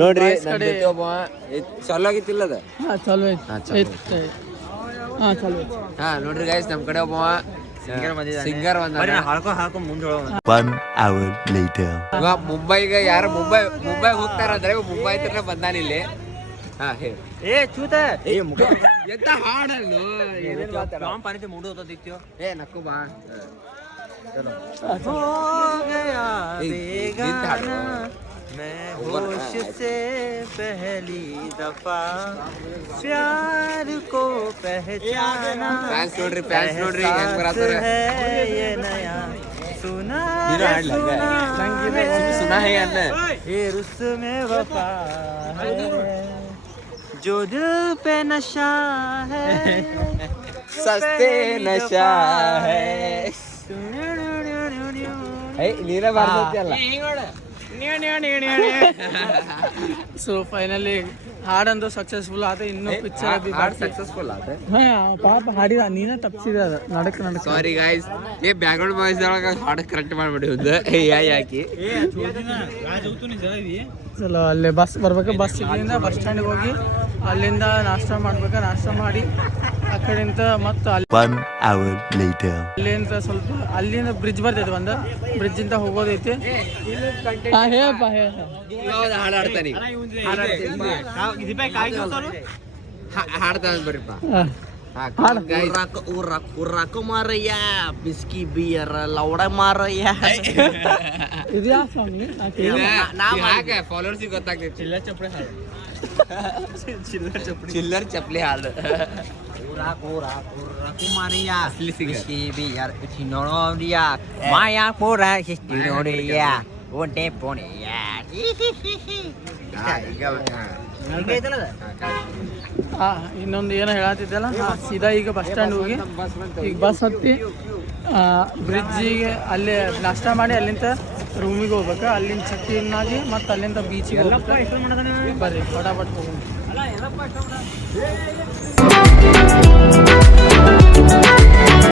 ನೋಡ್ರಿ ಚಲೋ ಆಗಿತ್ತಿಲ್ಲ ಅದ ಚಲೋ ಐತಿ. ಹಾ ನೋಡ್ರಿ ಗೈಸ್ ನಮ್ ಕಡೆ ಒಬ್ಬ ಸಿಂಗರ್ ಮುಂಬೈಗೆ ಯಾರು ಮುಂಬೈ ಹೋಗ್ತಾರಂದ್ರೆ ಮುಂಬೈ ಹತ್ರ ಬಂದಾನಿಲ್ಲಿ. ಹಾ ಹೇಳಿ ಎಂತ ಹಾಡಲ್ಲು ಏ ನಕ್ಕು ಬಾ मैं होश से पहली दफा प्यार को पहचाना ಫ್ಯಾನ್ಸ್ ನೋಡ್ರಿ ಹೆಂಗ್ ಬರತ್ತಾರೆ ये नया सुना सुना है यार ये रुस्मे वफा है जो दिल पे नशा है सस्ते नशा है ನೀನೇ ಬರ್ತೈತಿ ಅಲ್ಲ. ಸೊ ಫೈನಲಿ ಹಾಡಂತೂ ಸಕ್ಸಸ್ಫುಲ್ ಆದ. ಇನ್ನು ಪಿಕ್ಚರ್ ಸಕ್ಸಸ್ಫುಲ್ ಆತ. ಪಾಪ ಹಾಡಿದ ನೀನೇ ತಪ್ಪಿಸಿದ ಅದು ನಡಕ್ ಸಾರಿ ಗಾಯ್ಸ್. ಏ ಬ್ಯಾಕ್ಗ್ರೌಂಡ್ ವಾಯ್ಸ್ ಒಳಗ ಹಾಡು ಕರೆಕ್ಟ್ ಮಾಡ್ಬಿಡಿ ಒಂದು ಯಾಕಿ ಚಲೋ ಅಲ್ಲೇ ಬಸ್ ಬರ್ಬೇಕು. ಬಸ್ ಸಿಗ್ಲಿಂದ ಬಸ್ ಸ್ಟ್ಯಾಂಡ್ಗೆ ಹೋಗಿ ಅಲ್ಲಿಂದ ನಾಷ್ಟ ಮಾಡ್ಬೇಕು. ನಾಷ್ಟ ಮಾಡಿ ಆ ಕಡೆಯಿಂದ ಮತ್ತೆ ಅಲ್ಲಿಂದ ಸ್ವಲ್ಪ ಅಲ್ಲಿಂದ ಬ್ರಿಡ್ಜ್ ಬರ್ತೈತಿ. ಒಂದು ಬ್ರಿಡ್ಜ್ ಇಂದ ಹೋಗೋದೈತಿ. ಹೇಳಪ್ಪ ಹಾಡಾಡ್ತಾನೆ ಹಾಡ್ತಾನೆ ಬರ್ರಿಪ್ಪ. ಉರ್ರಾಕು ಮಾರಯ್ಯ ಬಿಸ್ಕಿ ಬಿಯರ್ ಲೌಡ ಮಾರಯ್ಯ. ಇದು ಯಾವ ಸಾಂಗ್? ಫಾಲೋವರ್ಸ್ ಗೊತ್ತಾಗ್ತೈತಿ. ಚಿಲ್ಲರ್ ಚಪ್ಲಿ ಹಾಡು Maria, Sibia, Chinoria, Maya Pura, Historia, one day ponia. ಇನ್ನೊಂದು ಏನೋ ಹೇಳತ್ತಿದ್ದಲ್ಲ. ಸೀದಾ ಈಗ ಬಸ್ ಸ್ಟ್ಯಾಂಡ್ ಹೋಗಿ ಈಗ ಬಸ್ ಹತ್ತಿ ಬ್ರಿಡ್ಜಿಗೆ ಅಲ್ಲೇ ನಾಷ್ಟ ಮಾಡಿ ಅಲ್ಲಿಂದ ರೂಮಿಗೆ ಹೋಗ್ಬೇಕು. ಅಲ್ಲಿಂದ ಚೆಕ್-ಇನ್ ಆಗಿ ಮತ್ತೆ ಅಲ್ಲಿಂದ ಬೀಚಿಗೆ ಹೋಗ್ಬೇಕು. ಬರ್ರಿ ಫಟಾಫಟ್ ಹೋಗೋಣ.